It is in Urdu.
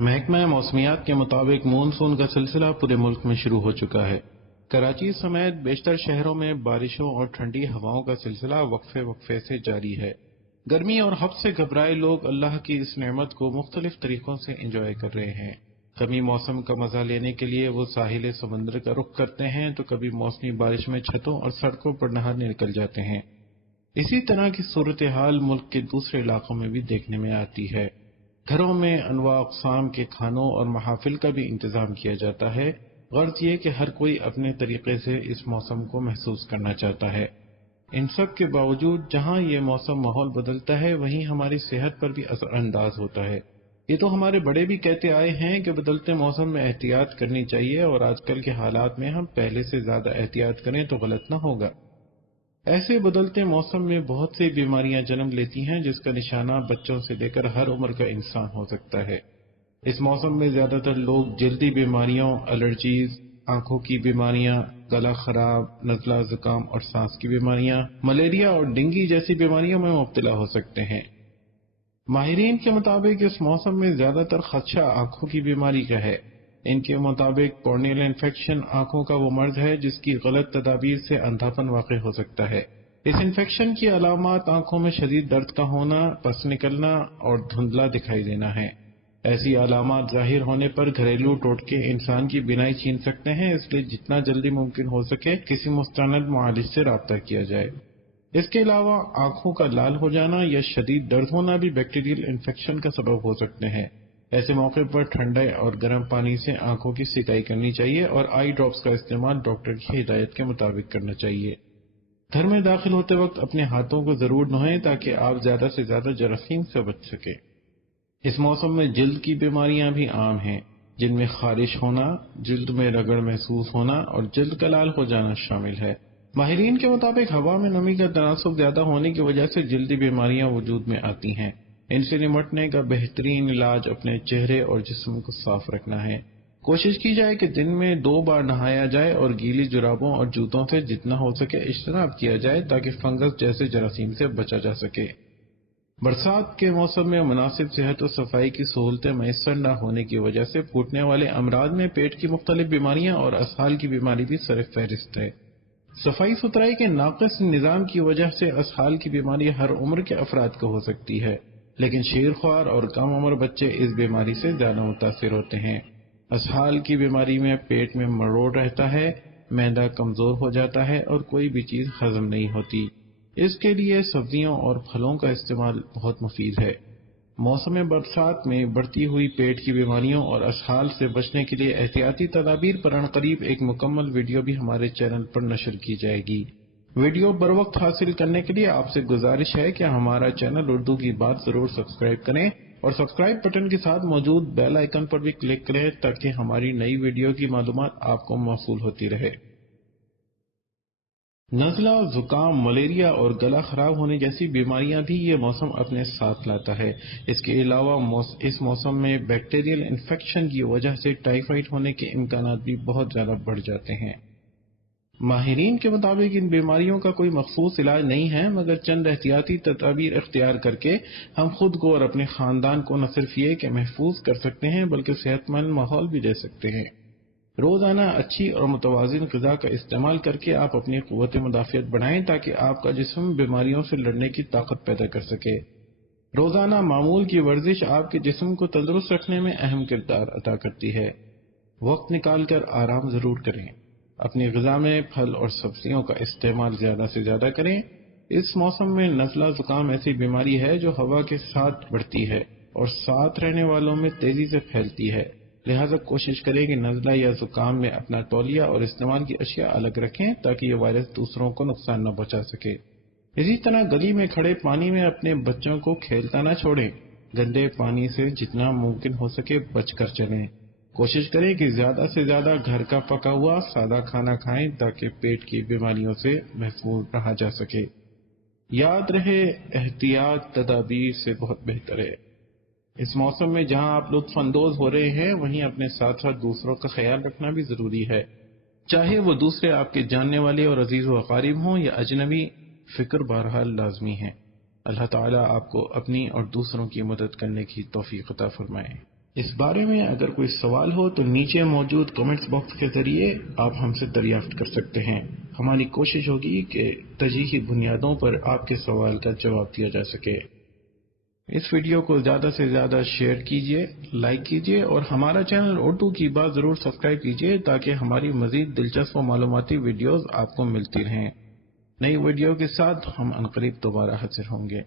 محکمہ موسمیات کے مطابق مونسون کا سلسلہ پورے ملک میں شروع ہو چکا ہے۔ کراچی سمیت بیشتر شہروں میں بارشوں اور ٹھنڈی ہواؤں کا سلسلہ وقفے وقفے سے جاری ہے۔ گرمی اور ہب سے گھبرائے لوگ اللہ کی اس نعمت کو مختلف طریقوں سے انجوائے کر رہے ہیں۔ کبھی موسم کا مزہ لینے کے لیے وہ ساحل سمندر کا رخ کرتے ہیں تو کبھی موسمی بارش میں چھتوں اور سڑکوں پر نہانے نکل جاتے ہیں۔ اسی طرح کی صورتحال ملک کے دوسرے علاقوں میں بھی دیکھنے میں آتی ہے۔ گھروں میں انواع اقسام کے کھانوں اور محافل کا بھی انتظام کیا جاتا ہے۔ غرض یہ کہ ہر کوئی اپنے طریقے سے اس موسم کو محسوس کرنا چاہتا ہے۔ ان سب کے باوجود جہاں یہ موسم ماحول بدلتا ہے وہیں ہماری صحت پر بھی اثر انداز ہوتا ہے۔ یہ تو ہمارے بڑے بھی کہتے آئے ہیں کہ بدلتے موسم میں احتیاط کرنی چاہیے، اور آج کل کے حالات میں ہم پہلے سے زیادہ احتیاط کریں تو غلط نہ ہوگا۔ ایسے بدلتے موسم میں بہت سی بیماریاں جنم لیتی ہیں جس کا نشانہ بچوں سے لے کر ہر عمر کا انسان ہو سکتا ہے۔ اس موسم میں زیادہ تر لوگ جلدی بیماریوں، الرجیز، آنکھوں کی بیماریاں، گلا خراب، نزلہ زکام اور سانس کی بیماریاں، ملیریا اور ڈینگی جیسی بیماریوں میں مبتلا ہو سکتے ہیں۔ ماہرین کے مطابق اس موسم میں زیادہ تر خدشہ آنکھوں کی بیماری کا ہے۔ ان کے مطابق کورنیل انفیکشن آنکھوں کا وہ مرض ہے جس کی غلط تدابیر سے اندھاپن واقع ہو سکتا ہے۔ اس انفیکشن کی علامات آنکھوں میں شدید درد کا ہونا، پس نکلنا اور دھندلا دکھائی دینا ہے۔ ایسی علامات ظاہر ہونے پر گھریلو ٹوٹکے انسان کی بینائی چھین سکتے ہیں، اس لیے جتنا جلدی ممکن ہو سکے کسی مستند معالج سے رابطہ کیا جائے۔ اس کے علاوہ آنکھوں کا لال ہو جانا یا شدید درد ہونا بھی بیکٹیریل انفیکشن کا سبب ہو سکتے ہیں۔ ایسے موقع پر ٹھنڈے اور گرم پانی سے آنکھوں کی سیکائی کرنی چاہیے اور آئی ڈراپس کا استعمال ڈاکٹر کی ہدایت کے مطابق کرنا چاہیے۔ گھر میں داخل ہوتے وقت اپنے ہاتھوں کو ضرور دھوئیں تاکہ آپ زیادہ سے زیادہ جراثیم سے بچ سکیں۔ اس موسم میں جلد کی بیماریاں بھی عام ہیں، جن میں خارش ہونا، جلد میں رگڑ محسوس ہونا اور جلد کا لال ہو جانا شامل ہے۔ ماہرین کے مطابق ہوا میں نمی کا تناسب زیادہ ہونے کی وجہ سے جلدی بیماریاں وجود میں آتی ہیں۔ ان سے نمٹنے کا بہترین علاج اپنے چہرے اور جسم کو صاف رکھنا ہے۔ کوشش کی جائے کہ دن میں 2 بار نہایا جائے اور گیلی جرابوں اور جوتوں سے جتنا ہو سکے اجتناب کیا جائے تاکہ فنگس جیسے جراثیم سے بچا جا سکے۔ برسات کے موسم میں مناسب صحت و صفائی کی سہولتیں میسر نہ ہونے کی وجہ سے پھوٹنے والے امراض میں پیٹ کی مختلف بیماریاں اور اسہال کی بیماری بھی سر فہرست ہے۔ صفائی ستھرائی کے ناقص نظام کی وجہ سے اسہال کی بیماری ہر عمر کے افراد کو ہو سکتی ہے، لیکن شیرخوار اور کم عمر بچے اس بیماری سے زیادہ متاثر ہوتے ہیں۔ اسہال کی بیماری میں پیٹ میں مروڑ رہتا ہے، معدہ کمزور ہو جاتا ہے اور کوئی بھی چیز ہضم نہیں ہوتی۔ اس کے لیے سبزیوں اور پھلوں کا استعمال بہت مفید ہے۔ موسم برسات میں بڑھتی ہوئی پیٹ کی بیماریوں اور اسہال سے بچنے کے لیے احتیاطی تدابیر پر عنقریب ایک مکمل ویڈیو بھی ہمارے چینل پر نشر کی جائے گی۔ ویڈیو بر وقت حاصل کرنے کے لیے آپ سے گزارش ہے کہ ہمارا چینل اردو کی بات ضرور سبسکرائب کریں اور سبسکرائب بٹن کے ساتھ موجود بیل آئیکن پر بھی کلک کریں تاکہ ہماری نئی ویڈیو کی معلومات آپ کو موصول ہوتی رہے۔ نزلہ، زکام، ملیریا اور گلا خراب ہونے جیسی بیماریاں بھی یہ موسم اپنے ساتھ لاتا ہے۔ اس کے علاوہ اس موسم میں بیکٹیریل انفیکشن کی وجہ سے ٹائیفائڈ ہونے کے امکانات بھی بہت زیادہ بڑھ جاتے ہیں۔ ماہرین کے مطابق ان بیماریوں کا کوئی مخصوص علاج نہیں ہے، مگر چند احتیاطی تدابیر اختیار کر کے ہم خود کو اور اپنے خاندان کو نہ صرف یہ کہ محفوظ کر سکتے ہیں بلکہ صحت مند ماحول بھی دے سکتے ہیں۔ روزانہ اچھی اور متوازن غذا کا استعمال کر کے آپ اپنی قوت مدافعت بڑھائیں تاکہ آپ کا جسم بیماریوں سے لڑنے کی طاقت پیدا کر سکے۔ روزانہ معمول کی ورزش آپ کے جسم کو تندرست رکھنے میں اہم کردار ادا کرتی ہے۔ وقت نکال کر آرام ضرور کریں۔ اپنی غذا میں پھل اور سبزیوں کا استعمال زیادہ سے زیادہ کریں۔ اس موسم میں نزلہ زکام ایسی بیماری ہے جو ہوا کے ساتھ بڑھتی ہے اور ساتھ رہنے والوں میں تیزی سے پھیلتی ہے، لہذا کوشش کریں کہ نزلہ یا زکام میں اپنا تولیہ اور استعمال کی اشیاء الگ رکھیں تاکہ یہ وائرس دوسروں کو نقصان نہ پہنچا سکے۔ اسی طرح گلی میں کھڑے پانی میں اپنے بچوں کو کھیلتا نہ چھوڑیں۔ گندے پانی سے جتنا ممکن ہو سکے بچ کر چلیں۔ کوشش کریں کہ زیادہ سے زیادہ گھر کا پکا ہوا سادہ کھانا کھائیں تاکہ پیٹ کی بیماریوں سے محفوظ رہا جا سکے۔ یاد رہے، احتیاط تدابیر سے بہت بہتر ہے۔ اس موسم میں جہاں آپ لطف اندوز ہو رہے ہیں وہیں اپنے ساتھ ساتھ دوسروں کا خیال رکھنا بھی ضروری ہے، چاہے وہ دوسرے آپ کے جاننے والے اور عزیز و اقارب ہوں یا اجنبی، فکر بہرحال لازمی ہے۔ اللہ تعالیٰ آپ کو اپنی اور دوسروں کی مدد کرنے کی توفیق عطا فرمائے۔ اس بارے میں اگر کوئی سوال ہو تو نیچے موجود کمنٹس باکس کے ذریعے آپ ہم سے دریافت کر سکتے ہیں۔ ہماری کوشش ہوگی کہ تجزیاتی بنیادوں پر آپ کے سوال کا جواب دیا جا سکے۔ اس ویڈیو کو زیادہ سے زیادہ شیئر کیجیے، لائک کیجیے اور ہمارا چینل اردو کی بات ضرور سبسکرائب کیجیے تاکہ ہماری مزید دلچسپ و معلوماتی ویڈیوز آپ کو ملتی رہیں۔ نئی ویڈیو کے ساتھ ہم عنقریب دوبارہ حاضر ہوں گے۔